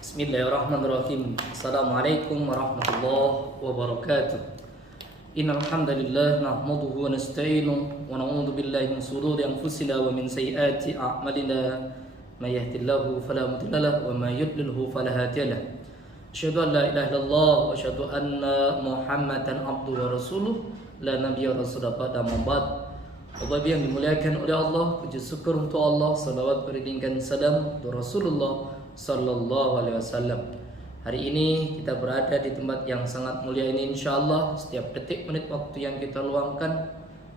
Bismillahirrahmanirrahim. Assalamualaikum warahmatullahi wabarakatuh. Innal hamdalillah nahmaduhu wa nasta'inuhu wa na'udzu billahi min shururi anfusina wa min sayyiati a'malina. May yahdihillahu fala mudilla lahu wa may yudlilhu fala hadiya lahu. Asyhadu an la ilaha illallah wa asyhadu anna Muhammadan abduhu wa rasuluh la nabiyya rasulullah ba'da ma ba'd. Bapak yang dimuliakan oleh Allah, puji syukur untuk Allah, salawat beriringkan salam untuk Rasulullah sallallahu alaihi wasallam. Hari ini kita berada di tempat yang sangat mulia ini, insyaallah. Setiap detik menit waktu yang kita luangkan,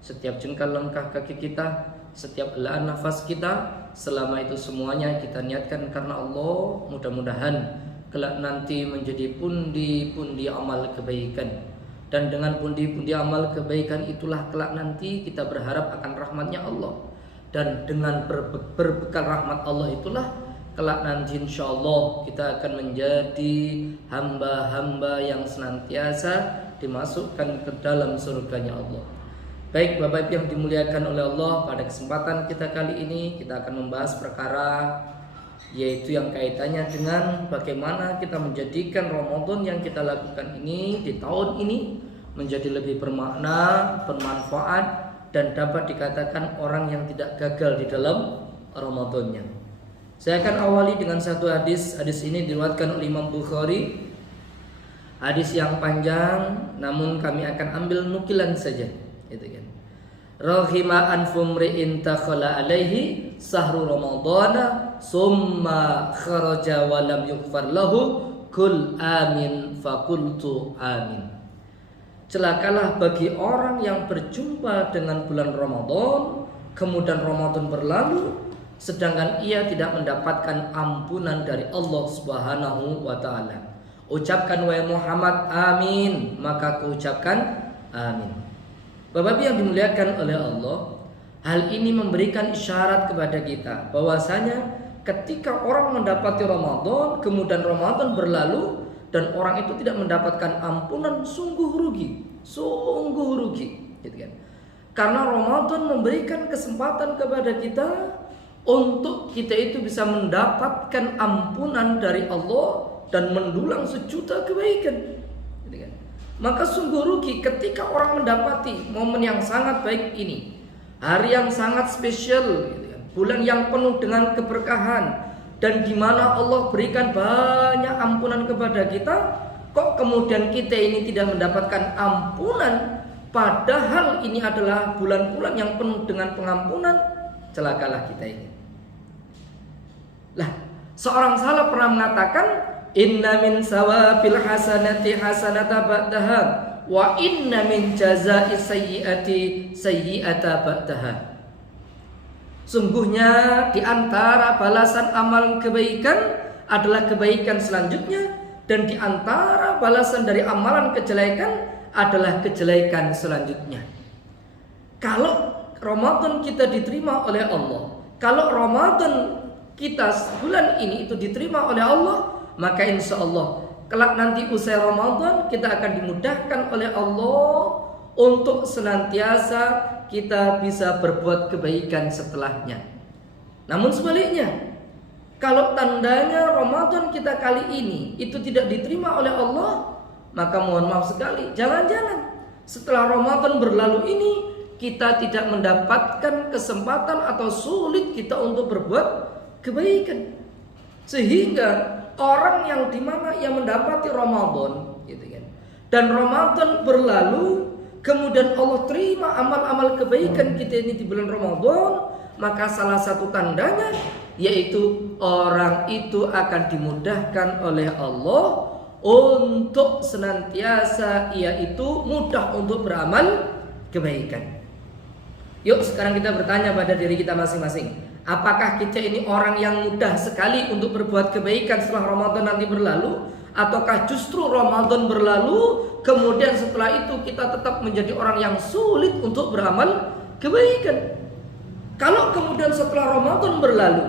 setiap jengkal langkah kaki kita, setiap helaan nafas kita, selama itu semuanya kita niatkan karena Allah. Mudah-mudahan kelak nanti menjadi pundi-pundi amal kebaikan. Dan dengan pundi-pundi amal kebaikan itulah kelak nanti kita berharap akan rahmatnya Allah. Dan dengan berbekal rahmat Allah itulah kelak nanti insyaallah kita akan menjadi hamba-hamba yang senantiasa dimasukkan ke dalam surganya Allah. Baik Bapak Ibu yang dimuliakan oleh Allah, pada kesempatan kita kali ini kita akan membahas perkara yaitu yang kaitannya dengan bagaimana kita menjadikan Ramadan yang kita lakukan ini di tahun ini menjadi lebih bermakna, bermanfaat, dan dapat dikatakan orang yang tidak gagal di dalam Ramadannya. Saya akan awali dengan satu hadis. Hadis ini diriwayatkan oleh Imam Bukhari. Hadis yang panjang, namun kami akan ambil nukilan saja. Itu kan. Rahima anfumri'in takhala alaihi sahru ramadana summa kharaja wa lam yughfar lahu kul amin fakultu amin. Celakalah bagi orang yang berjumpa dengan bulan Ramadan, kemudian Ramadan berlalu sedangkan ia tidak mendapatkan ampunan dari Allah Subhanahu wa taala. Ucapkan wahai Muhammad amin, maka aku ucapkan amin. Bapak yang dimuliakan oleh Allah, hal ini memberikan isyarat kepada kita bahwasanya ketika orang mendapati Ramadan, kemudian Ramadan berlalu dan orang itu tidak mendapatkan ampunan, sungguh rugi, gitu kan? Karena Ramadan memberikan kesempatan kepada kita untuk kita itu bisa mendapatkan ampunan dari Allah dan mendulang sejuta kebaikan. Gitu kan? Maka sungguh rugi ketika orang mendapati momen yang sangat baik ini, hari yang sangat spesial, gitu kan? Bulan yang penuh dengan keberkahan, dan di mana Allah berikan banyak ampunan kepada kita, kok kemudian kita ini tidak mendapatkan ampunan, padahal ini adalah bulan-bulan yang penuh dengan pengampunan. Celakalah kita ini. Lah, seorang salaf pernah mengatakan, inna min sawabil hasanati hasanata ba'daha wa inna min jazai sayyiati sayyiata ba'daha. Sungguhnya di antara balasan amal kebaikan adalah kebaikan selanjutnya, dan di antara balasan dari amalan kejelekan adalah kejelekan selanjutnya. Kalau Ramadan kita diterima oleh Allah, kalau Ramadan kita bulan ini itu diterima oleh Allah, maka insya Allah kelak nanti usai Ramadan kita akan dimudahkan oleh Allah untuk senantiasa kita bisa berbuat kebaikan setelahnya. Namun sebaliknya, kalau tandanya Ramadan kita kali ini itu tidak diterima oleh Allah, maka mohon maaf sekali, jangan-jangan setelah Ramadan berlalu ini kita tidak mendapatkan kesempatan atau sulit kita untuk berbuat kebaikan. Sehingga orang yang dimana yang mendapati Ramadan, gitu kan, dan Ramadan berlalu, kemudian Allah terima amal-amal kebaikan kita ini di bulan Ramadan, maka salah satu tandanya yaitu orang itu akan dimudahkan oleh Allah untuk senantiasa ia itu mudah untuk beramal kebaikan. Yuk sekarang kita bertanya pada diri kita masing-masing, apakah kita ini orang yang mudah sekali untuk berbuat kebaikan setelah Ramadan nanti berlalu? Ataukah justru Ramadan berlalu, kemudian setelah itu kita tetap menjadi orang yang sulit untuk beramal kebaikan? Kalau kemudian setelah Ramadan berlalu,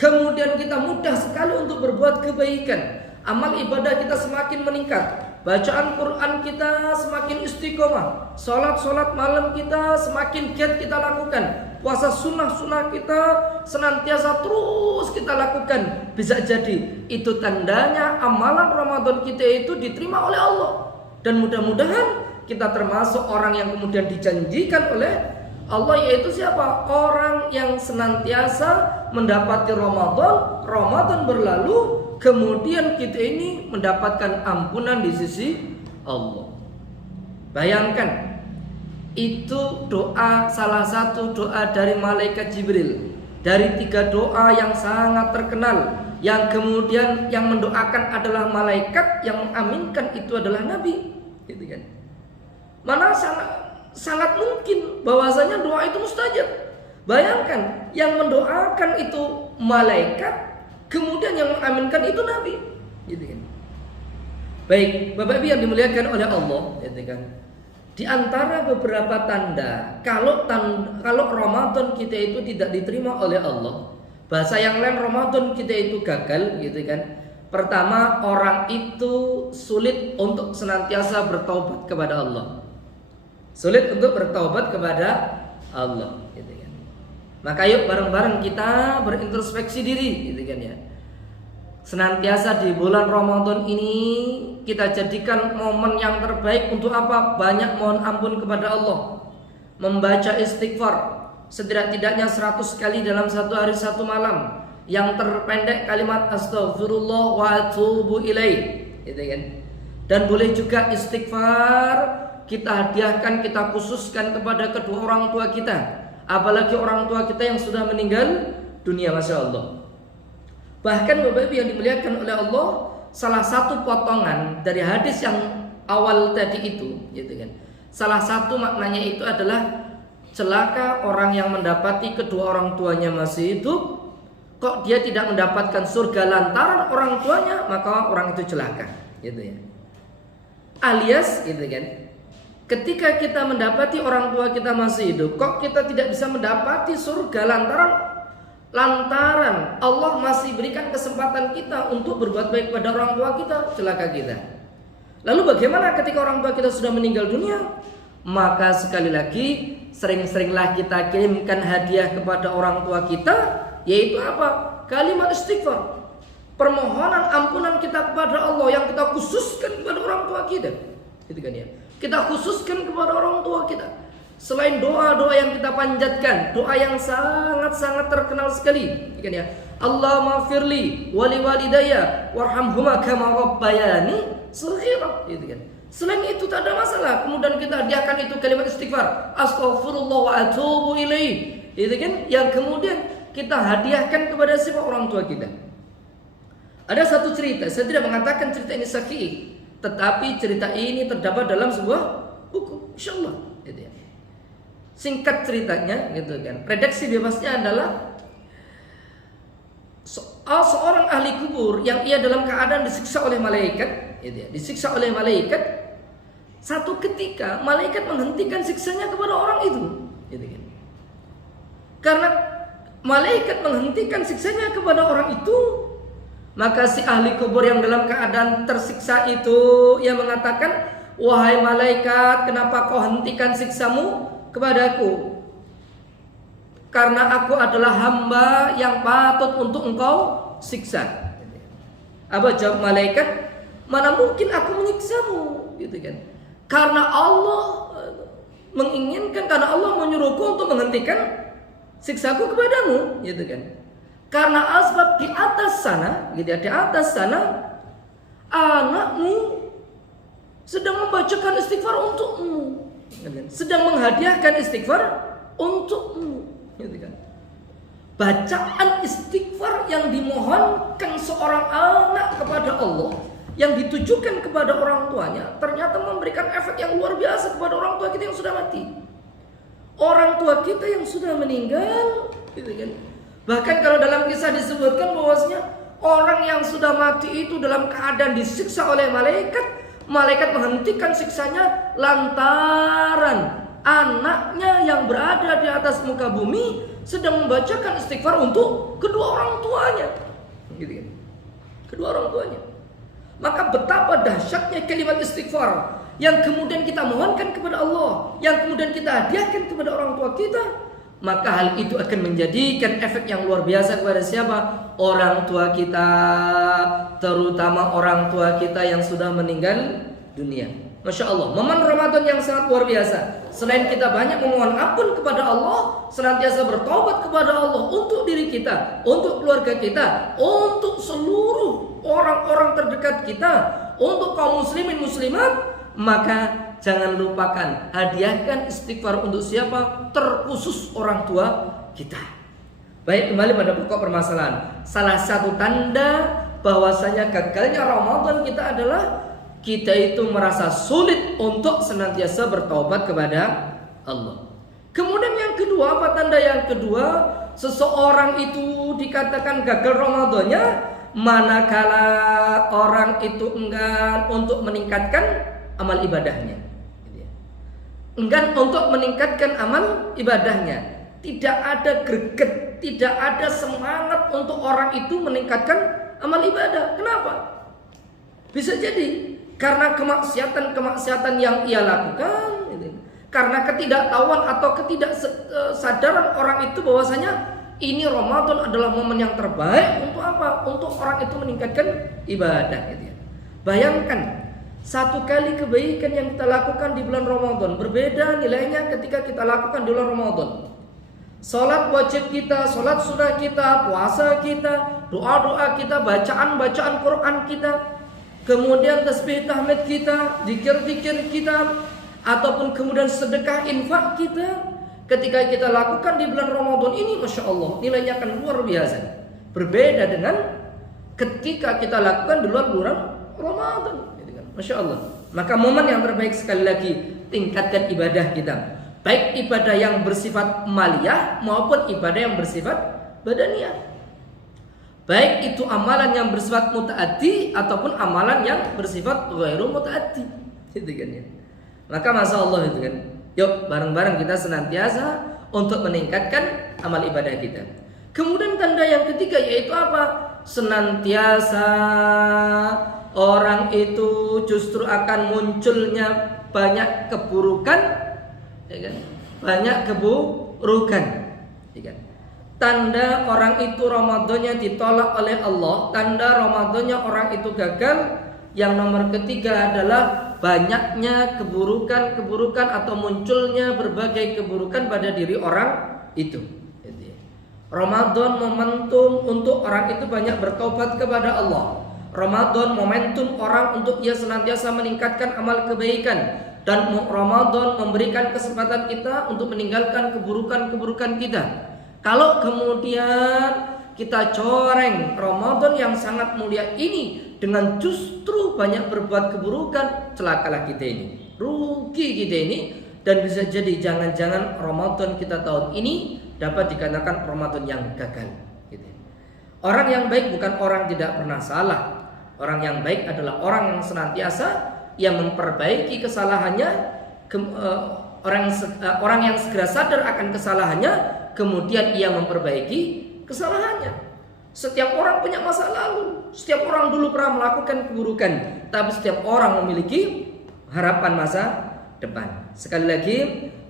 kemudian kita mudah sekali untuk berbuat kebaikan, amal ibadah kita semakin meningkat, bacaan Quran kita semakin istiqomah, sholat malam kita semakin giat kita lakukan, puasa sunnah-sunnah kita senantiasa terus kita lakukan. Bisa jadi itu tandanya amalan Ramadan kita itu diterima oleh Allah. Dan mudah-mudahan kita termasuk orang yang kemudian dijanjikan oleh Allah, yaitu siapa? Orang yang senantiasa mendapati Ramadan, Ramadan berlalu, kemudian kita ini mendapatkan ampunan di sisi Allah. Bayangkan, itu doa, salah satu doa dari malaikat Jibril, dari 3 doa yang sangat terkenal, yang kemudian yang mendoakan adalah malaikat, yang mengaminkan itu adalah Nabi, gitu kan? Mana sangat mungkin bahwasanya doa itu mustajab. Bayangkan, yang mendoakan itu malaikat, kemudian yang mengaminkan itu Nabi, gitu kan? Baik, Bapak Ibu yang dimuliakan oleh Allah, gitu kan? Di antara beberapa tanda kalau Ramadan kita itu tidak diterima oleh Allah, bahasa yang lain Ramadan kita itu gagal, gitu kan? Pertama, orang itu sulit untuk senantiasa bertaubat kepada Allah. Sulit untuk bertaubat kepada Allah, gitu kan? Maka yuk bareng-bareng kita berintrospeksi diri, gitu kan ya. Senantiasa di bulan Ramadan ini kita jadikan momen yang terbaik untuk apa? Banyak mohon ampun kepada Allah, membaca istighfar setidak-tidaknya 100 kali dalam satu hari satu malam. Yang terpendek kalimat astaghfirullah wa atubu ilaih, gitu kan? Dan boleh juga istighfar kita hadiahkan, kita khususkan kepada kedua orang tua kita, apalagi orang tua kita yang sudah meninggal dunia, Masya Allah. Bahkan Bapak Ibu yang dimuliakan oleh Allah, salah satu potongan dari hadis yang awal tadi itu, gitu kan? Salah satu maknanya itu adalah celaka orang yang mendapati kedua orang tuanya masih hidup, kok dia tidak mendapatkan surga lantaran orang tuanya, maka orang itu celaka, gitu ya. Alias, gitu kan? Ketika kita mendapati orang tua kita masih hidup, kok kita tidak bisa mendapati surga lantaran Allah masih berikan kesempatan kita untuk berbuat baik kepada orang tua kita, celaka kita. Lalu bagaimana ketika orang tua kita sudah meninggal dunia? Maka sekali lagi, sering-seringlah kita kirimkan hadiah kepada orang tua kita, yaitu apa? Kalimat istighfar, permohonan ampunan kita kepada Allah yang kita khususkan kepada orang tua kita, gitu kan ya? Kita khususkan kepada orang tua kita. Selain doa-doa yang kita panjatkan, doa yang sangat-sangat terkenal sekali, kan ya? Allahumma firli wali walidayya warhamhuma kama rabbayani shaghira, gitu kan? Selain itu tak ada masalah. Kemudian kita hadiahkan itu kalimat istighfar, astaghfirullah wa atubu ilaih, gitu kan? Yang kemudian kita hadiahkan kepada siapa? Orang tua kita. Ada satu cerita, saya tidak mengatakan cerita ini sahih, tetapi cerita ini terdapat dalam sebuah buku, insyaallah, gitu ya. Singkat ceritanya, gitu kan, redaksi bebasnya adalah seorang ahli kubur yang ia dalam keadaan disiksa oleh malaikat, gitu ya, disiksa oleh malaikat. Satu ketika malaikat menghentikan siksanya kepada orang itu, gitu kan. Karena malaikat menghentikan siksanya kepada orang itu, maka si ahli kubur yang dalam keadaan tersiksa itu, ia mengatakan, wahai malaikat, kenapa kau hentikan siksamu kepadaku? Karena aku adalah hamba yang patut untuk engkau siksa. Apa jawab malaikat? Mana mungkin aku menyiksamu, gitu kan? Karena Allah menginginkan, karena Allah menyuruhku untuk menghentikan siksaku kepadamu, gitu kan? Karena asbab di atas sana, gitu ya, di atas sana anakmu sedang membacakan istighfar untukmu, sedang menghadiahkan istighfar untukmu, gitu kan? Bacaan istighfar yang dimohonkan seorang anak kepada Allah, yang ditujukan kepada orang tuanya, ternyata memberikan efek yang luar biasa kepada orang tua kita yang sudah mati, orang tua kita yang sudah meninggal, gitu kan? Bahkan kalau dalam kisah disebutkan bahwasanya orang yang sudah mati itu dalam keadaan disiksa oleh malaikat, malaikat menghentikan siksanya lantaran anaknya yang berada di atas muka bumi sedang membacakan istighfar untuk kedua orang tuanya, gitu kan? Kedua orang tuanya. Maka betapa dahsyatnya kalimat istighfar yang kemudian kita mohonkan kepada Allah, yang kemudian kita hadiahkan kepada orang tua kita, maka hal itu akan menjadikan efek yang luar biasa kepada siapa? Orang tua kita, terutama orang tua kita yang sudah meninggal dunia. Masya Allah, momen Ramadan yang sangat luar biasa. Selain kita banyak memohon ampun kepada Allah, senantiasa bertobat kepada Allah untuk diri kita, untuk keluarga kita, untuk seluruh orang-orang terdekat kita, untuk kaum muslimin muslimat, maka jangan lupakan hadiahkan istighfar untuk siapa? Terkhusus orang tua kita. Baik, kembali pada pokok permasalahan. Salah satu tanda bahwasanya gagalnya Ramadan kita adalah kita itu merasa sulit untuk senantiasa bertobat kepada Allah. Kemudian yang kedua, apa tanda yang kedua? Seseorang itu dikatakan gagal Ramadannya manakala orang itu enggan untuk meningkatkan amal ibadahnya. Enggan untuk meningkatkan amal ibadahnya. Tidak ada greget, tidak ada semangat untuk orang itu meningkatkan amal ibadah. Kenapa? Bisa jadi karena kemaksiatan yang ia lakukan, karena ketidaktahuan atau ketidaksadaran orang itu bahwasanya ini Ramadan adalah momen yang terbaik untuk apa? Untuk orang itu meningkatkan ibadah. Bayangkan, satu kali kebaikan yang kita lakukan di bulan Ramadan berbeda nilainya ketika kita lakukan di bulan Ramadan. Salat wajib kita, salat sunnah kita, puasa kita, doa-doa kita, bacaan Quran kita, kemudian tasbih tahmid kita, zikir-zikir kita, ataupun kemudian sedekah infak kita, ketika kita lakukan di bulan Ramadan ini, Masya Allah, nilainya akan luar biasa. Berbeda dengan ketika kita lakukan di luar bulan Ramadan, Masya Allah. Maka momen yang terbaik sekali lagi, tingkatkan ibadah kita, baik ibadah yang bersifat maliyah maupun ibadah yang bersifat badaniyah. Baik itu amalan yang bersifat mutaaddi ataupun amalan yang bersifat ghairu mutaaddi. Gitu kan ya. Maka Masya Allah itu kan. Yuk bareng-bareng kita senantiasa untuk meningkatkan amal ibadah kita. Kemudian tanda yang ketiga yaitu apa? Senantiasa orang itu justru akan munculnya banyak keburukan, ya kan? Banyak keburukan, ya kan? Tanda orang itu Ramadannya ditolak oleh Allah, tanda Ramadannya orang itu gagal. Yang nomor ketiga adalah banyaknya keburukan atau munculnya berbagai keburukan pada diri orang itu. Ramadan momentum untuk orang itu banyak bertobat kepada Allah. Ramadan momentum orang untuk ia senantiasa meningkatkan amal kebaikan. Dan Ramadan memberikan kesempatan kita untuk meninggalkan keburukan kita. Kalau kemudian kita coreng Ramadan yang sangat mulia ini dengan justru banyak berbuat keburukan, celakalah kita ini, rugi kita ini. Dan bisa jadi jangan-jangan Ramadan kita tahun ini dapat dikatakan Ramadan yang gagal. Orang yang baik bukan orang tidak pernah salah. Orang yang baik adalah orang yang senantiasa yang memperbaiki kesalahannya. Orang yang segera sadar akan kesalahannya, kemudian ia memperbaiki kesalahannya. Setiap orang punya masa lalu, setiap orang dulu pernah melakukan keburukan, tapi setiap orang memiliki harapan masa depan. Sekali lagi,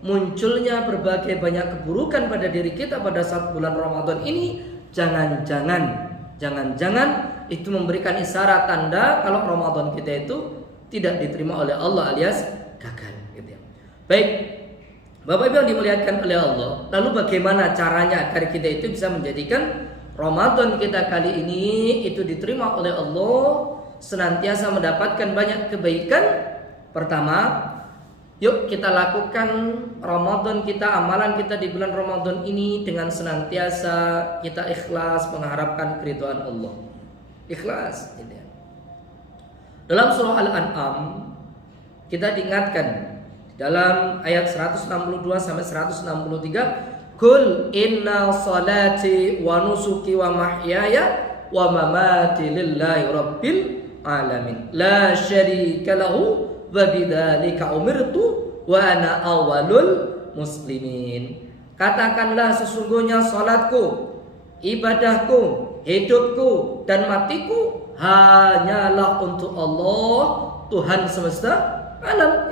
munculnya berbagai banyak keburukan pada diri kita pada saat bulan Ramadan ini, jangan-jangan itu memberikan isyarat tanda kalau Ramadan kita itu tidak diterima oleh Allah alias gagal. Baik, Bapak Ibu yang dimuliakan oleh Allah, lalu bagaimana caranya agar kita itu bisa menjadikan Ramadan kita kali ini itu diterima oleh Allah, senantiasa mendapatkan banyak kebaikan? Pertama, yuk kita lakukan Ramadan kita, amalan kita di bulan Ramadan ini dengan senantiasa kita ikhlas mengharapkan keridhaan Allah. Ikhlas. Dalam surah Al-An'am kita diingatkan dalam ayat 162 sampai 163, Qul inna salati wa nusuki wa mahyaya wa mamati lillahi rabbil alamin la syarika lahu wa bidzalika umirtu wa ana awwalul muslimin. Katakanlah sesungguhnya salatku, ibadahku, hidupku dan matiku hanyalah untuk Allah, Tuhan semesta alam.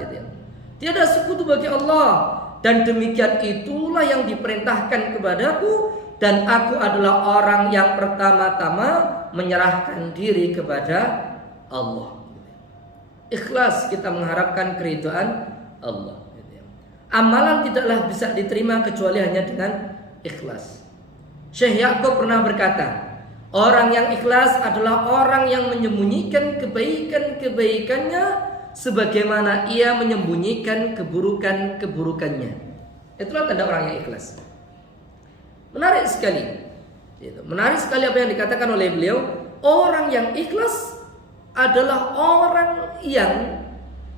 Tiada sekutu bagi Allah, dan demikian itulah yang diperintahkan kepadaku, dan aku adalah orang yang pertama-tama menyerahkan diri kepada Allah. Ikhlas kita mengharapkan keridhaan Allah. Amalan tidaklah bisa diterima kecuali hanya dengan ikhlas. Syekh Ya'qub pernah berkata, orang yang ikhlas adalah orang yang menyembunyikan kebaikan-kebaikannya sebagaimana ia menyembunyikan keburukan-keburukannya. Itulah tanda orang yang ikhlas. Menarik sekali. Menarik sekali apa yang dikatakan oleh beliau. Orang yang ikhlas adalah orang yang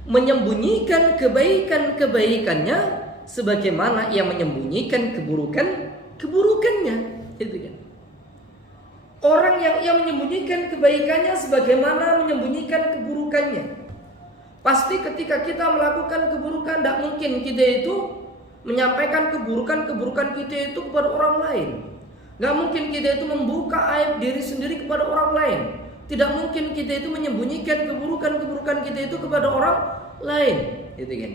menyembunyikan kebaikan-kebaikannya sebagaimana ia menyembunyikan keburukan-keburukannya. Itu kan. Orang yang ia menyembunyikan kebaikannya sebagaimana menyembunyikan keburukannya. Pasti ketika kita melakukan keburukan, tidak mungkin kita itu menyampaikan keburukan-keburukan kita itu kepada orang lain. Tidak mungkin kita itu membuka aib diri sendiri kepada orang lain. Tidak mungkin kita itu menyembunyikan keburukan-keburukan kita itu kepada orang lain, gitu kan?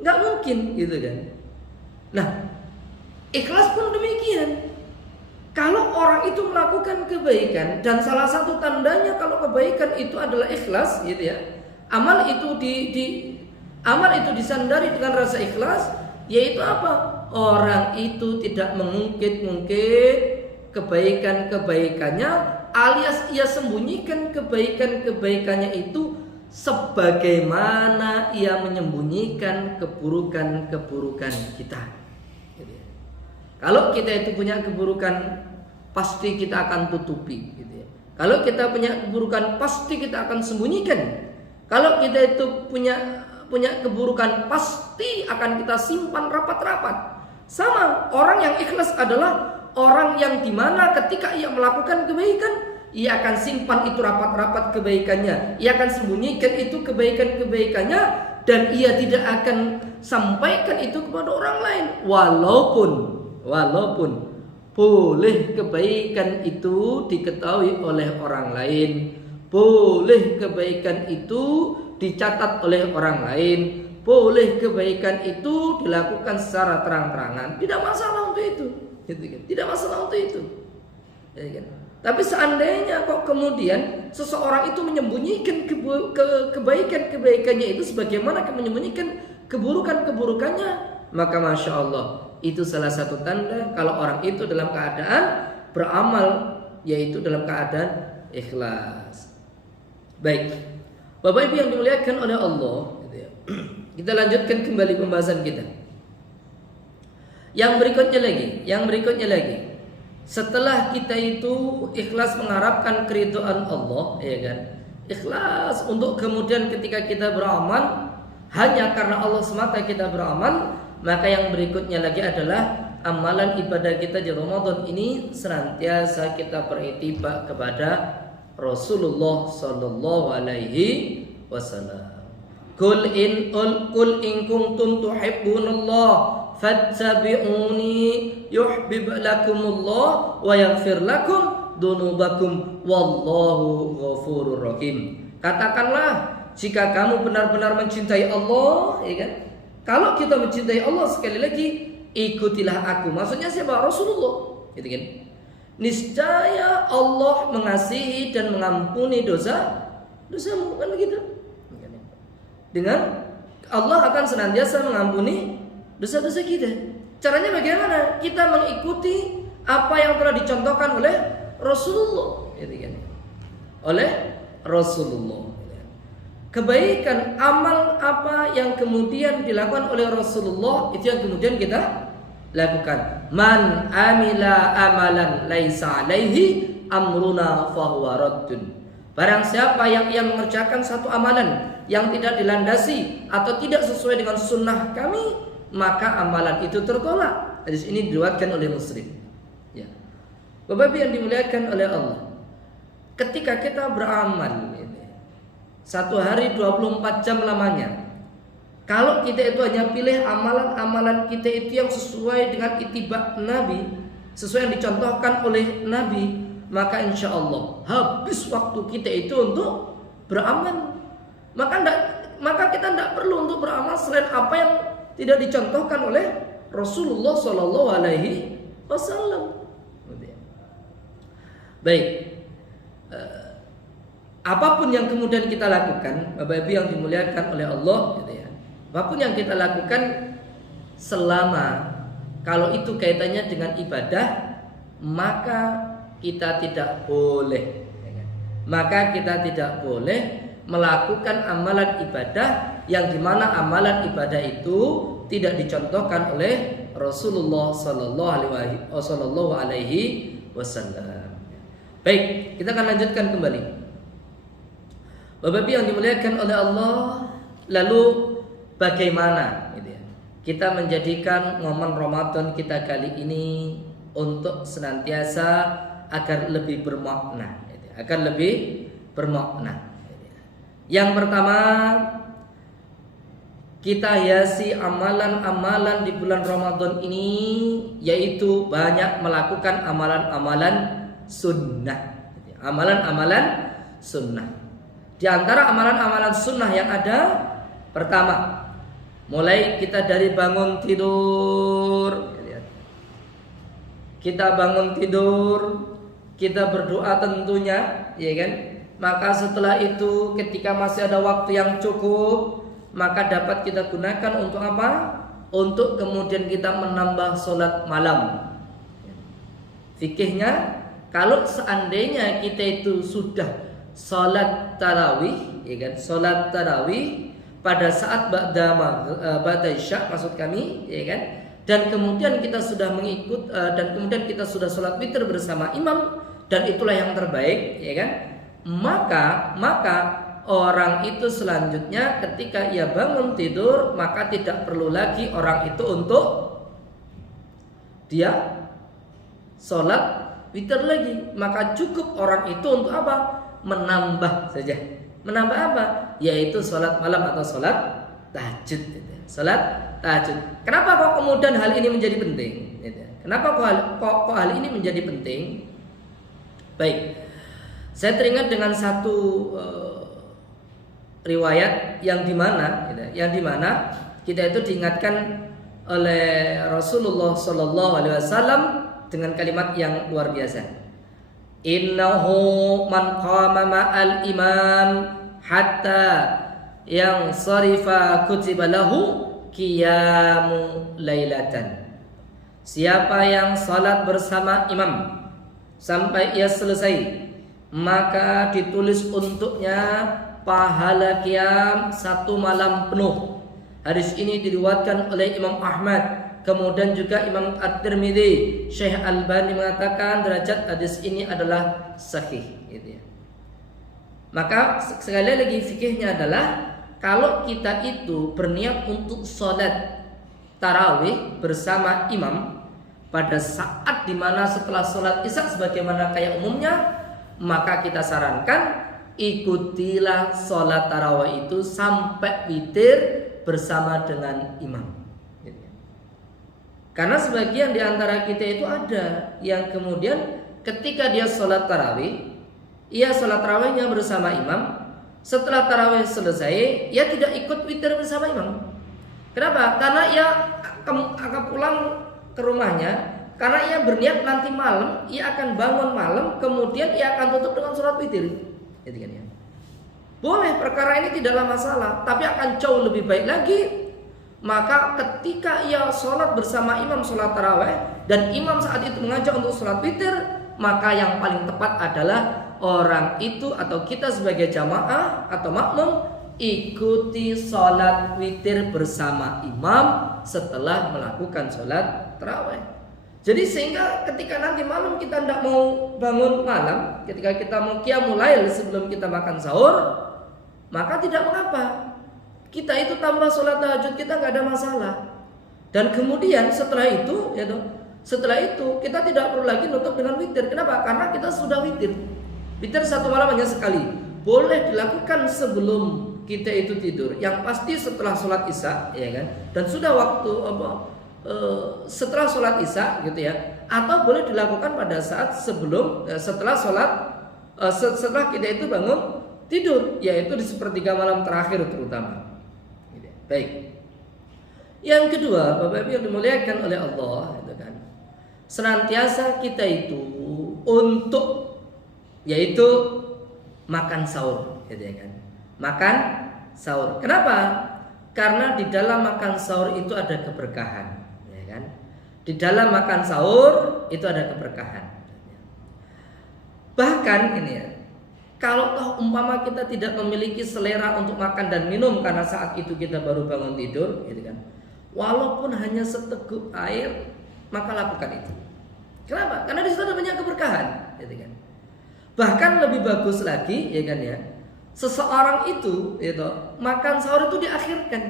Nggak mungkin, gitu kan? Nah, ikhlas pun demikian. Kalau orang itu melakukan kebaikan, dan salah satu tandanya kalau kebaikan itu adalah ikhlas, gitu ya. Amal itu disandari dengan rasa ikhlas, yaitu apa? Orang itu tidak mengungkit-ungkit kebaikan-kebaikannya, alias ia sembunyikan kebaikan-kebaikannya itu sebagaimana ia menyembunyikan keburukan-keburukan kita. Kalau kita itu punya keburukan, pasti kita akan tutupi. Kalau kita punya keburukan, pasti kita akan sembunyikan. Kalau kita itu punya keburukan, pasti akan kita simpan rapat-rapat. Sama, orang yang ikhlas adalah orang yang dimana ketika ia melakukan kebaikan, ia akan simpan itu rapat-rapat kebaikannya, ia akan sembunyikan itu kebaikan-kebaikannya, dan ia tidak akan sampaikan itu kepada orang lain. Walaupun boleh kebaikan itu diketahui oleh orang lain, boleh kebaikan itu dicatat oleh orang lain, boleh kebaikan itu dilakukan secara terang-terangan, tidak masalah untuk itu, tidak masalah untuk itu. Tapi seandainya kok kemudian seseorang itu menyembunyikan kebaikan-kebaikannya itu sebagaimana menyembunyikan keburukan-keburukannya, maka masya Allah, itu salah satu tanda kalau orang itu dalam keadaan beramal, yaitu dalam keadaan ikhlas. Baik, Bapak Ibu yang dimuliakan oleh Allah, kita lanjutkan kembali pembahasan kita. Yang berikutnya lagi, setelah kita itu ikhlas mengharapkan keridhaan Allah, ya kan? Ikhlas untuk kemudian ketika kita beramal hanya karena Allah semata kita beramal, maka yang berikutnya lagi adalah amalan ibadah kita di Ramadan ini senantiasa kita beriktibar kepada Rasulullah sallallahu alaihi wasallam. Qul in kuntum tuhibbunallah fattabi'uni yuhibbukumullah wa yaghfir lakum dzunubakum wallahu ghafurur rahim. Katakanlah, jika kamu benar-benar mencintai Allah, ya kan? Kalau kita mencintai Allah, sekali lagi ikutilah aku. Maksudnya siapa? Rasulullah, gitu kan? Niscaya Allah mengasihi dan mengampuni dosamu, kan begitu? Dengan Allah akan senantiasa mengampuni dosa-dosa kita. Caranya bagaimana? Kita mengikuti apa yang telah dicontohkan oleh Rasulullah, gitu kan? Oleh Rasulullah. Kebaikan amal apa yang kemudian dilakukan oleh Rasulullah, itu yang kemudian kita lakukan. Man amila amalan laisa alaihi amruna fahuwa raddun. Barang siapa yang ia mengerjakan satu amalan yang tidak dilandasi atau tidak sesuai dengan sunnah kami, maka amalan itu tertolak. Hadis ini diriwayatkan oleh Muslim. Ya. Bapak yang dimuliakan oleh Allah, ketika kita beramal satu hari 24 jam lamanya, kalau kita itu hanya pilih amalan-amalan kita itu yang sesuai dengan ittiba Nabi, sesuai yang dicontohkan oleh Nabi, maka insya Allah habis waktu kita itu untuk beramal. Maka kita tidak perlu untuk beramal selain apa yang tidak dicontohkan oleh Rasulullah Shallallahu Alaihi Wasallam. Baik, apapun yang kemudian kita lakukan, Bapak Ibu yang dimuliakan oleh Allah, gitu ya. Apapun yang kita lakukan, selama kalau itu kaitannya dengan ibadah, maka kita tidak boleh, maka kita tidak boleh melakukan amalan ibadah yang dimana amalan ibadah itu tidak dicontohkan oleh Rasulullah Sallallahu Alaihi Wasallam. Baik, kita akan lanjutkan kembali. Bapak-Ibu yang dimuliakan oleh Allah, lalu bagaimana gitu ya, kita menjadikan momen Ramadan kita kali ini untuk senantiasa agar lebih bermakna, gitu, agar lebih bermakna. Yang pertama, kita hiasi amalan-amalan di bulan Ramadan ini, yaitu banyak melakukan amalan-amalan sunnah. Amalan-amalan sunnah. Di antara amalan-amalan sunnah yang ada, pertama, mulai kita dari bangun tidur. Kita bangun tidur, kita berdoa tentunya, ya kan? Maka setelah itu ketika masih ada waktu yang cukup, maka dapat kita gunakan untuk apa? Untuk kemudian kita menambah sholat malam. Fikihnya, kalau seandainya kita itu sudah sholat tarawih, ya kan? Sholat tarawih pada saat ba'da isya, maksud kami, ya kan? Dan kemudian kita sudah mengikut dan kemudian kita sudah sholat witir bersama imam, dan itulah yang terbaik, ya kan? Maka orang itu selanjutnya ketika ia bangun tidur, maka tidak perlu lagi orang itu untuk dia sholat witir lagi. Maka cukup orang itu untuk apa? Menambah saja. Menambah apa? Yaitu sholat malam atau sholat tahajud. Sholat tahajud. Kenapa kok kemudian hal ini menjadi penting? Kenapa kok hal ini menjadi penting? Baik, saya teringat dengan satu riwayat yang dimana kita itu diingatkan oleh Rasulullah Sallallahu Alaihi Wasallam dengan kalimat yang luar biasa. Innahu man qama ma'al imam hatta yang sarifa kutiba lahu qiyamu lailatan. Siapa yang salat bersama imam sampai ia selesai, maka ditulis untuknya pahala qiyam satu malam penuh. Hadis ini diriwayatkan oleh Imam Ahmad, kemudian juga Imam At-Tirmidzi. Syekh Albani mengatakan derajat hadis ini adalah sahih, gitu ya. Maka sekali lagi fikihnya adalah kalau kita itu berniat untuk sholat tarawih bersama imam pada saat dimana setelah sholat isya sebagaimana kayak umumnya, maka kita sarankan ikutilah sholat tarawih itu sampai witir bersama dengan imam. Karena sebagian di antara kita itu ada yang kemudian ketika dia sholat tarawih, ia sholat tarawihnya bersama imam. Setelah tarawih selesai, ia tidak ikut witir bersama imam. Kenapa? Karena ia akan pulang ke rumahnya, karena ia berniat nanti malam ia akan bangun malam, kemudian ia akan tutup dengan sholat witir. Gitu kan ya. Boleh, perkara ini tidaklah masalah, tapi akan jauh lebih baik lagi. Maka ketika ia sholat bersama imam sholat tarawih dan imam saat itu mengajak untuk sholat witir, maka yang paling tepat adalah orang itu atau kita sebagai jamaah atau makmum ikuti sholat witir bersama imam setelah melakukan sholat tarawih. Jadi sehingga ketika nanti malam kita tidak mau bangun malam, ketika kita mau qiyamul lail sebelum kita makan sahur, maka tidak mengapa. Kita itu tambah sholat tahajud kita nggak ada masalah. Dan kemudian setelah itu, kita tidak perlu lagi nutup dengan witir. Kenapa? Karena kita sudah witir. Witir satu malam hanya sekali. Boleh dilakukan sebelum kita itu tidur. Yang pasti setelah sholat isya, ya kan? Dan sudah waktu setelah sholat isya, gitu ya. Atau boleh dilakukan pada saat setelah sholat, setelah kita itu bangun tidur, yaitu di sepertiga malam terakhir terutama. Baik. Yang kedua, Bapak Ibu yang dimuliakan oleh Allah, itu kan, senantiasa kita itu untuk yaitu makan sahur, gitu ya kan. Makan sahur. Kenapa? Karena di dalam makan sahur itu ada keberkahan, ya kan? Di dalam makan sahur itu ada keberkahan. Bahkan ini ya, kalau toh umpama kita tidak memiliki selera untuk makan dan minum karena saat itu kita baru bangun tidur, gitu kan. Walaupun hanya seteguk air, maka lakukan itu. Kenapa? Karena di situ ada banyak keberkahan, gitu kan. Bahkan lebih bagus lagi, ya kan ya, seseorang itu, gitu, makan sahur itu diakhirkan.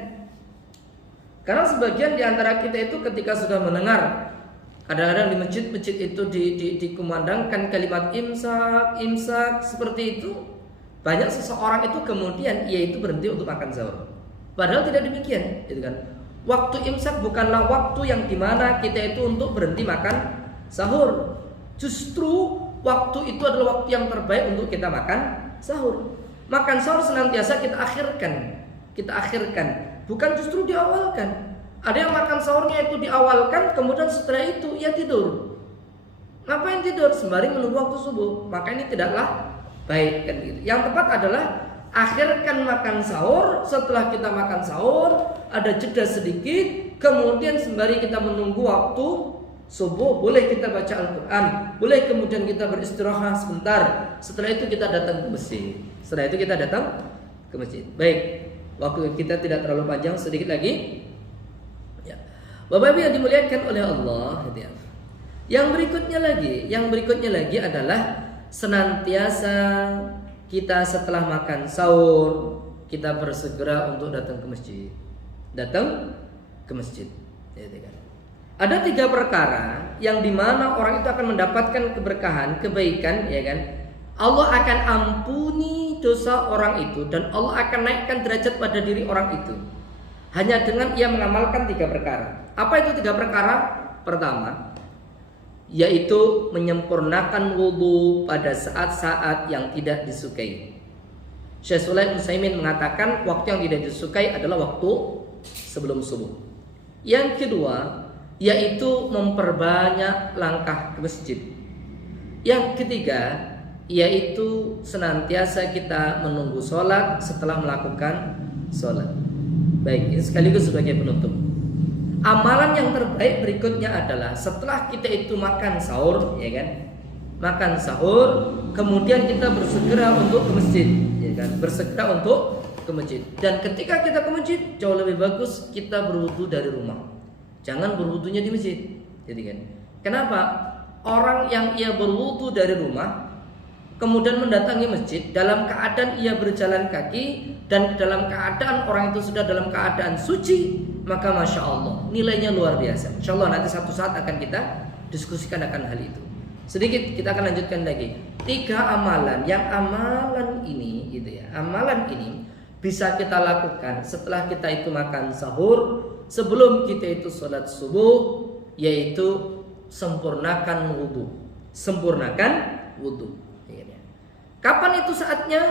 Karena sebagian di antara kita itu ketika sudah mendengar, kadang-kadang di masjid-masjid itu dikumandangkan kalimat imsak, imsak seperti itu. Banyak seseorang itu kemudian ia itu berhenti untuk makan sahur. Padahal tidak demikian, gitu kan. Waktu imsak bukanlah waktu yang dimana kita itu untuk berhenti makan sahur. Justru waktu itu adalah waktu yang terbaik untuk kita makan sahur. Makan sahur senantiasa kita akhirkan, bukan justru diawalkan. Ada yang makan sahurnya itu diawalkan, kemudian setelah itu ia tidur. Ngapain tidur? Sembari menunggu waktu subuh. Maka ini tidaklah baik, kan gitu. Yang tepat adalah akhirkan makan sahur. Setelah kita makan sahur, ada jeda sedikit, kemudian sembari kita menunggu waktu subuh, boleh kita baca Al-Quran, boleh kemudian kita beristirahat sebentar. Setelah itu kita datang ke masjid. Baik, waktu kita tidak terlalu panjang, sedikit lagi. Bapak Ibu yang dimuliakan oleh Allah, yang berikutnya lagi adalah senantiasa kita setelah makan sahur kita bersegera untuk datang ke masjid. Ada 3 perkara yang dimana orang itu akan mendapatkan keberkahan, kebaikan, ya kan? Allah akan ampuni dosa orang itu dan Allah akan naikkan derajat pada diri orang itu hanya dengan ia mengamalkan 3 perkara. Apa itu 3 perkara? Pertama, yaitu menyempurnakan wudhu pada saat-saat yang tidak disukai. Syekh Shalih Utsaimin mengatakan waktu yang tidak disukai adalah waktu sebelum subuh. Yang kedua, yaitu memperbanyak langkah ke masjid. Yang ketiga, yaitu senantiasa kita menunggu sholat setelah melakukan sholat. Baik, ini sekaligus sebagai penutup. Amalan yang terbaik berikutnya adalah setelah kita itu makan sahur, ya kan? Makan sahur, kemudian kita bersegera untuk ke masjid, ya kan? Bersegera untuk ke masjid. Dan ketika kita ke masjid, jauh lebih bagus kita berwudu dari rumah. Jangan berwudunya di masjid, jadi kan? Kenapa? Orang yang ia berwudu dari rumah kemudian mendatangi masjid dalam keadaan ia berjalan kaki dan dalam keadaan orang itu sudah dalam keadaan suci, maka Masya Allah nilainya luar biasa. Insya Allah nanti satu saat akan kita diskusikan akan hal itu. Sedikit kita akan lanjutkan lagi 3 amalan. Yang amalan ini gitu ya, amalan ini bisa kita lakukan setelah kita itu makan sahur, sebelum kita itu sholat subuh, yaitu sempurnakan wudhu. Kapan itu saatnya?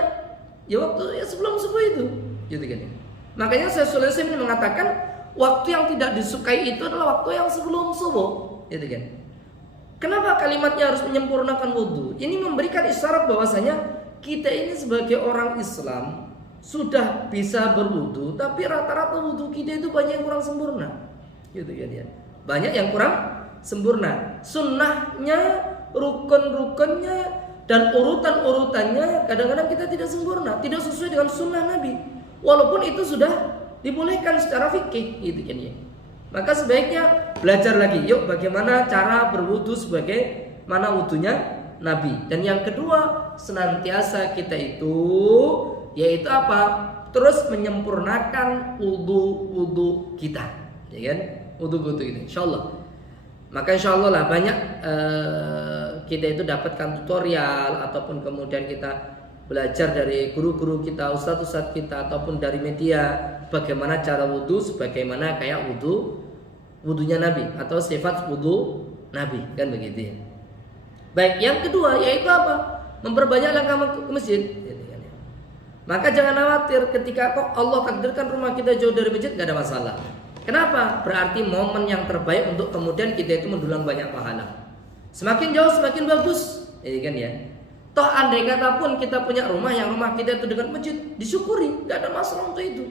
Ya waktu sebelum subuh itu, gitu kan ya. Makanya Syekh Shalih Utsaimin mengatakan waktu yang tidak disukai itu adalah waktu yang sebelum subuh, gitu kan. Kenapa kalimatnya harus menyempurnakan wudhu? Ini memberikan isyarat bahwasanya kita ini sebagai orang Islam sudah bisa berwudhu, tapi rata-rata wudhu kita itu banyak yang kurang sempurna, gitu kan ya. Banyak yang kurang sempurna. Sunnahnya, rukun-rukunnya, dan urutan-urutannya kadang-kadang kita tidak sempurna, tidak sesuai dengan sunnah Nabi. Walaupun itu sudah dibolehkan secara fikih, gitu kan ya. Maka sebaiknya belajar lagi. Yuk bagaimana cara berwudu sebagai mana wudunya Nabi. Dan yang kedua, senantiasa kita itu yaitu apa? Terus menyempurnakan wudu kita, ya kan? Wudu itu insyaallah. Maka insya Allah lah banyak kita itu dapatkan tutorial ataupun kemudian kita belajar dari guru-guru kita, ustadz-ustadz kita ataupun dari media bagaimana cara wudhu sebagaimana kayak wudhunya Nabi atau sifat wudhu Nabi, kan begitu ya. Baik, yang kedua yaitu apa? Memperbanyak langkah ke masjid. Maka jangan khawatir ketika kok Allah takdirkan rumah kita jauh dari masjid, gak ada masalah. Kenapa? Berarti momen yang terbaik untuk kemudian kita itu mendulang banyak pahala. Semakin jauh semakin bagus, ya kan ya. Toh andai kata pun kita punya rumah yang rumah kita itu dekat masjid, disyukuri, nggak ada masalah untuk itu.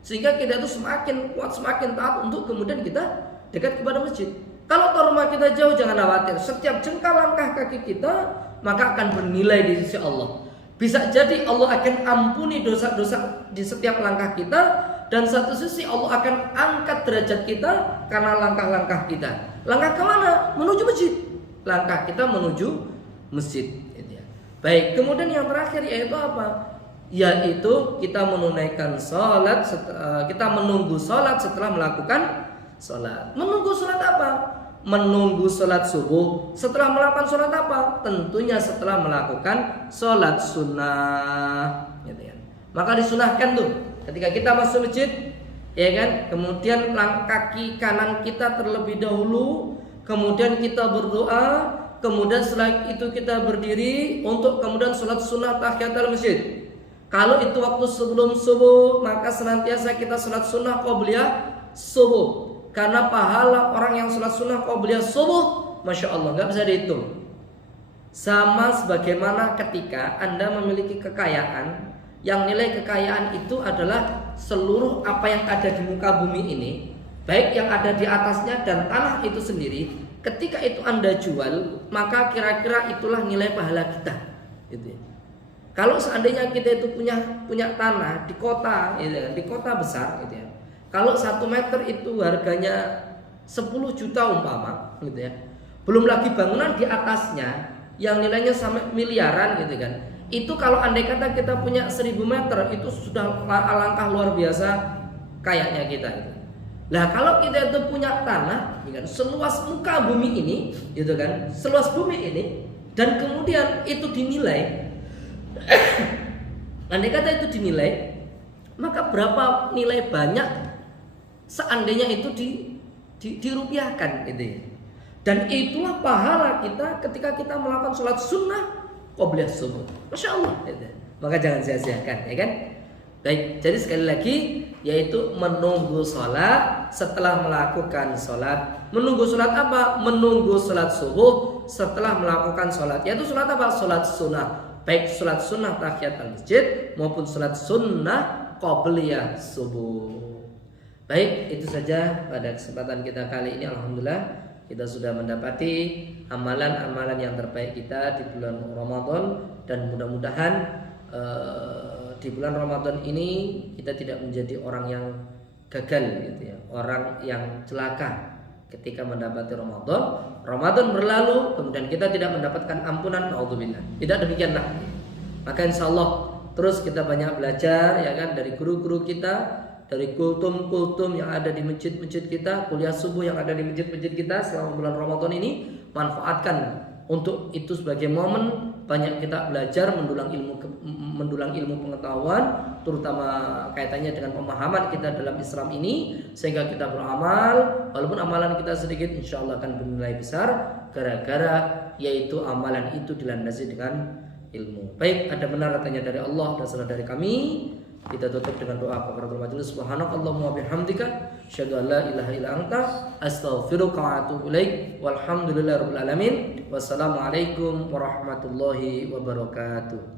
Sehingga kita itu semakin kuat, semakin taat untuk kemudian kita dekat kepada masjid. Kalau toh rumah kita jauh, jangan khawatir. Setiap jengkal langkah kaki kita maka akan bernilai di sisi Allah. Bisa jadi Allah akan ampuni dosa-dosa di setiap langkah kita, dan satu sisi Allah akan angkat derajat kita karena langkah-langkah kita. Langkah kemana? Menuju masjid. Langkah kita menuju masjid. Baik, kemudian yang terakhir yaitu apa? Yaitu kita menunaikan sholat, kita menunggu sholat setelah melakukan sholat. Menunggu sholat apa? Menunggu sholat subuh. Setelah melakukan sholat apa? Tentunya setelah melakukan sholat sunnah, gitu ya. Maka disunahkan tuh ketika kita masuk masjid, ya kan, kemudian kaki kanan kita terlebih dahulu, kemudian kita berdoa, kemudian setelah itu kita berdiri untuk kemudian sholat sunnah tahiyatul masjid. Kalau itu waktu sebelum subuh, maka senantiasa kita sholat sunnah qabliyah subuh. Karena pahala orang yang sholat sunnah qabliyah subuh, masya Allah, nggak bisa dihitung. Sama sebagaimana ketika Anda memiliki kekayaan, yang nilai kekayaan itu adalah seluruh apa yang ada di muka bumi ini, baik yang ada di atasnya dan tanah itu sendiri. Ketika itu Anda jual, maka kira-kira itulah nilai pahala kita, gitu ya. Kalau seandainya kita itu punya tanah di kota, gitu ya, di kota besar, gitu ya. Kalau 1 meter itu harganya 10 juta umpama, gitu ya. Belum lagi bangunan di atasnya yang nilainya sampai miliaran, gitu kan. Itu kalau andai kata kita punya 1000 meter, itu sudah alangkah luar biasa kayaknya kita, gitu. Nah, kalau kita itu punya tanah, kan, seluas muka bumi ini, gitu kan, seluas bumi ini, dan kemudian itu dinilai, andai kata itu dinilai, maka berapa nilai banyak seandainya itu dirupiahkan, gitu ya. Dan itulah pahala kita ketika kita melakukan sholat sunnah qabliyah subuh, masya Allah, gitu. Maka jangan sia-siakan, ya kan? Baik, jadi sekali lagi yaitu menunggu sholat setelah melakukan sholat. Menunggu sholat apa? Menunggu sholat subuh setelah melakukan sholat. Yaitu sholat apa? Sholat sunnah. Baik sholat sunnah tahiyatul masjid maupun sholat sunnah qabliyah subuh. Baik, itu saja pada kesempatan kita kali ini. Alhamdulillah kita sudah mendapati amalan-amalan yang terbaik kita di bulan Ramadan, dan mudah-mudahan di bulan Ramadan ini kita tidak menjadi orang yang gagal, gitu ya, orang yang celaka ketika mendapati Ramadan. Ramadan berlalu kemudian kita tidak mendapatkan ampunan, naudzubillah. Tidak demikianlah. Maka insyaallah terus kita banyak belajar, ya kan, dari guru-guru kita, dari kultum-kultum yang ada di masjid-masjid kita, kuliah subuh yang ada di masjid-masjid kita selama bulan Ramadan ini. Manfaatkan untuk itu sebagai momen banyak kita belajar, mendulang ilmu pengetahuan, terutama kaitannya dengan pemahaman kita dalam Islam ini, sehingga kita beramal, walaupun amalan kita sedikit, insya Allah akan bernilai besar, gara-gara yaitu amalan itu dilandasi dengan ilmu. Baik, ada benar katanya dari Allah dan salah dari kami. Kita tutup dengan doa kafaratul majelis. Subhanakallahumma bihamdika asyhadu an la ilaha illa anta astaghfiruka wa atubu ilaik. Walhamdulillahirabbil alamin. Wassalamualaikum warahmatullahi wabarakatuh.